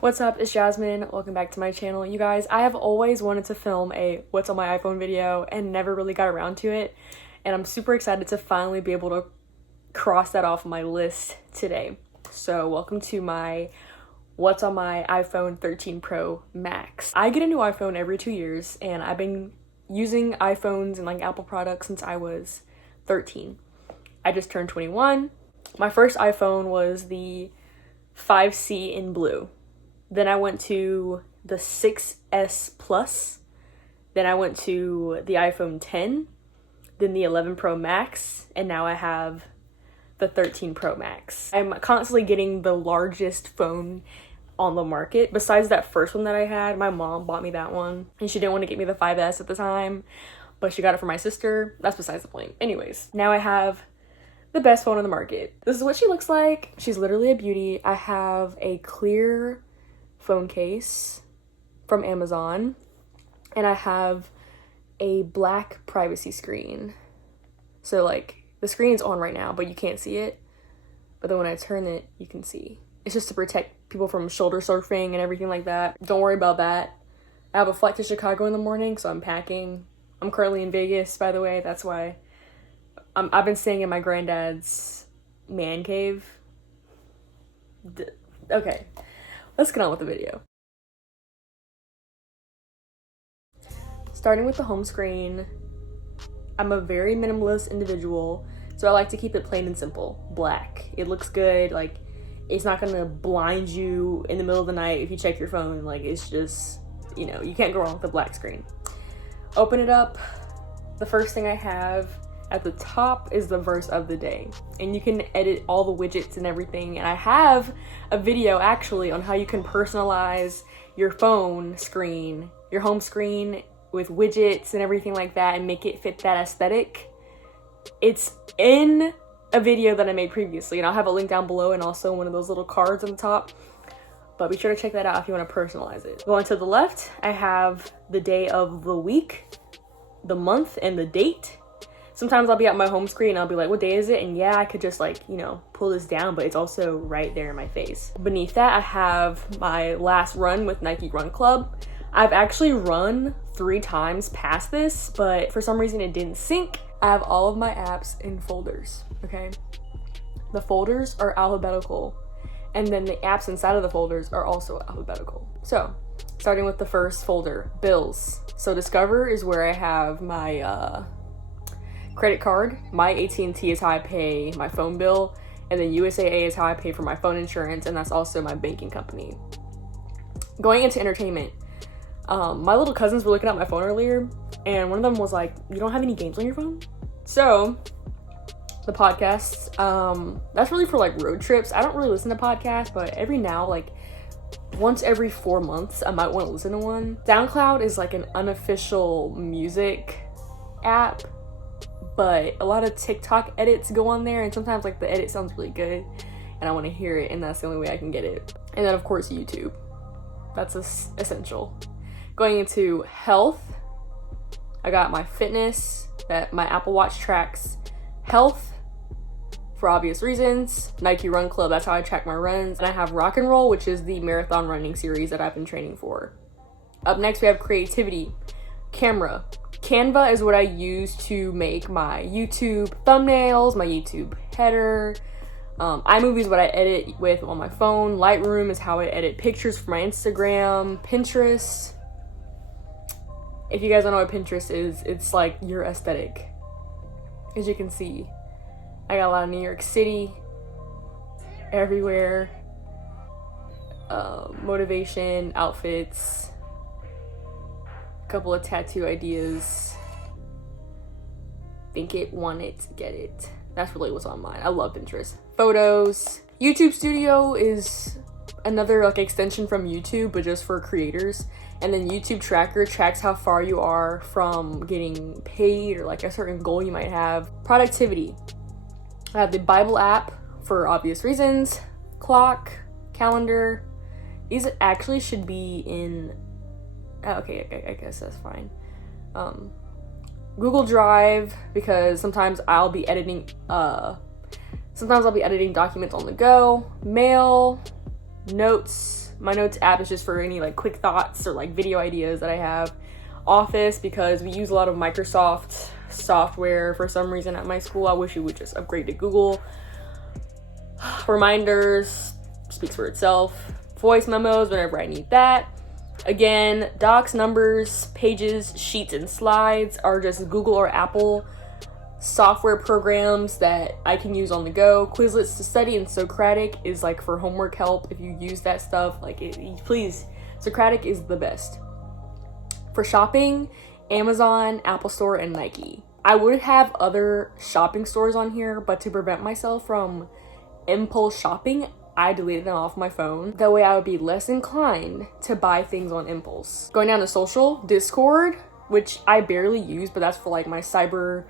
What's up, it's Jasmine. Welcome back to my channel. You guys, I have always wanted to film a what's on my iPhone video and never really got around to it. And I'm super excited to finally be able to cross that off my list today. So welcome to my what's on my iPhone 13 Pro Max. I get a new iPhone every 2 years and I've been using iPhones and like Apple products since I was 13. I just turned 21. My first iPhone was the 5C in blue. Then I went to the 6S Plus. Then I went to the iPhone 10, then the 11 Pro Max, and now I have the 13 Pro Max. I'm constantly getting the largest phone on the market. Besides that first one that I had, my mom bought me that one, and she didn't want to get me the 5S at the time, but she got it for my sister. That's besides the point. Anyways, now I have the best phone on the market. This is what she looks like. She's literally a beauty. I have a clear phone case from Amazon, and I have a black privacy screen. So like the screen's on right now, but you can't see it. But then when I turn it, you can see. It's just to protect people from shoulder surfing and everything like that. Don't worry about that. I have a flight to Chicago in the morning, so I'm packing. I'm currently in Vegas, by the way. That's why I've been staying in my granddad's man cave. Okay. Let's get on with the video. Starting with the home screen, I'm a very minimalist individual, so I like to keep it plain and simple. Black. It looks good, like it's not gonna blind you in the middle of the night if you check your phone. Like it's just, you know, you can't go wrong with a black screen. Open it up. The first thing I have at the top is the verse of the day, and you can edit all the widgets and everything. And I have a video actually on how you can personalize your phone screen, your home screen, with widgets and everything like that and make it fit that aesthetic. It's in a video that I made previously, and I'll have a link down below and also one of those little cards on the top, but be sure to check that out if you want to personalize it. Going to the left, I have the day of the week, the month, and the date. Sometimes I'll be at my home screen and I'll be like, what day is it? And yeah, I could just like, you know, pull this down, but it's also right there in my face. Beneath that, I have my last run with Nike Run Club. I've actually run 3 times past this, but for some reason it didn't sync. I have all of my apps in folders, okay? The folders are alphabetical, and then the apps inside of the folders are also alphabetical. So, starting with the first folder, bills. So Discover is where I have my, credit card. My AT&T is how I pay my phone bill, and then USAA is how I pay for my phone insurance, and that's also my banking company. Going into entertainment, my little cousins were looking at my phone earlier, and one of them was like, you don't have any games on your phone? So the podcasts, that's really for like road trips. I don't really listen to podcasts, but every now, like once every 4 months, I might want to listen to one. SoundCloud is like an unofficial music app, but a lot of TikTok edits go on there, and sometimes like the edit sounds really good and I want to hear it, and that's the only way I can get it. And then of course YouTube, that's essential. Going into health, I got my fitness that my Apple Watch tracks health for obvious reasons. Nike Run Club, that's how I track my runs. And I have Rock and Roll, which is the marathon running series that I've been training for. Up next we have creativity, camera. Canva is what I use to make my YouTube thumbnails, my YouTube header. iMovie is what I edit with on my phone. Lightroom is how I edit pictures for my Instagram. Pinterest. If you guys don't know what Pinterest is, it's like your aesthetic. As you can see, I got a lot of New York City everywhere. Motivation, outfits, couple of tattoo ideas. Think it, want it, get it. That's really what's on mine. I love Pinterest. Photos. YouTube Studio is another like extension from YouTube, but just for creators. And then YouTube Tracker tracks how far you are from getting paid or like a certain goal you might have. Productivity. I have the Bible app for obvious reasons. Clock, calendar. These actually should be in okay, I guess that's fine. Google Drive, because sometimes I'll be editing documents on the go. Mail, notes, My Notes app is just for any like quick thoughts or like video ideas that I have. Office, because we use a lot of Microsoft software for some reason at my school. I wish we would just upgrade to Google. Reminders speaks for itself. Voice memos whenever I need that. Again, docs, numbers, pages, sheets, and slides are just Google or Apple software programs that I can use on the go. Quizlets to study and Socratic is like for homework help. If you use that stuff, like please, Socratic is the best. For shopping, Amazon, Apple Store, and Nike. I would have other shopping stores on here, but to prevent myself from impulse shopping, I deleted them off my phone. That way I would be less inclined to buy things on impulse. Going down to social, Discord, which I barely use, but that's for like my cyber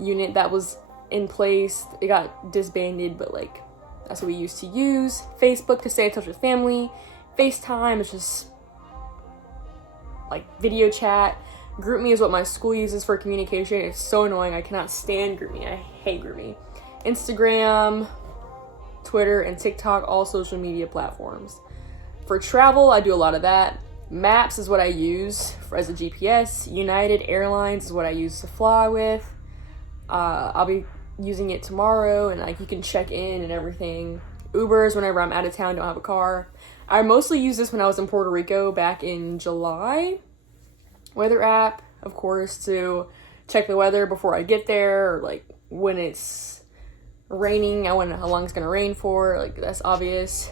unit that was in place. It got disbanded, but like that's what we used to use. Facebook to stay in touch with family. FaceTime is just like video chat. GroupMe is what my school uses for communication. It's so annoying. I cannot stand GroupMe. I hate GroupMe. Instagram, Twitter, and TikTok, all social media platforms. For travel, I do a lot of that. Maps is what I use as a GPS. United Airlines is what I use to fly with. I'll be using it tomorrow, and like you can check in and everything. Ubers whenever I'm out of town, don't have a car. I mostly used this when I was in Puerto Rico back in July. Weather app, of course, to check the weather before I get there, or like when it's raining, I want to know how long it's gonna rain for, like that's obvious.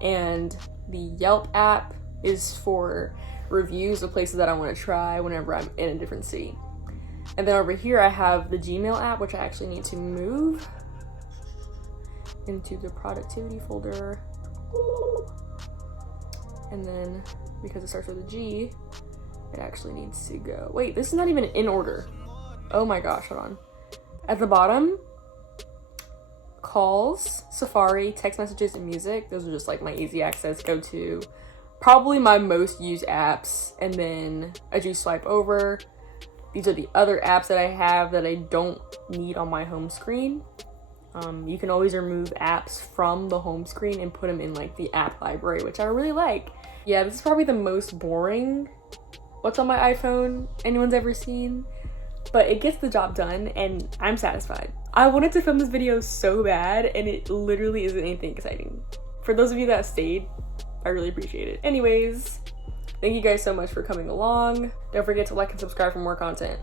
And the Yelp app is for reviews of places that I want to try whenever I'm in a different city. And then over here I have the Gmail app, which I actually need to move into the productivity folder. And then because it starts with a G, it actually needs to go. Wait, this is not even in order. Oh my gosh, hold on. At the bottom, calls, Safari, text messages, and music. Those are just like my easy access go-to. Probably my most used apps. And then as you swipe over, these are the other apps that I have that I don't need on my home screen. You can always remove apps from the home screen and put them in like the app library, which I really like. Yeah, this is probably the most boring what's on my iPhone anyone's ever seen, but it gets the job done and I'm satisfied. I wanted to film this video so bad and it literally isn't anything exciting. For those of you that stayed, I really appreciate it. Anyways, thank you guys so much for coming along. Don't forget to like and subscribe for more content.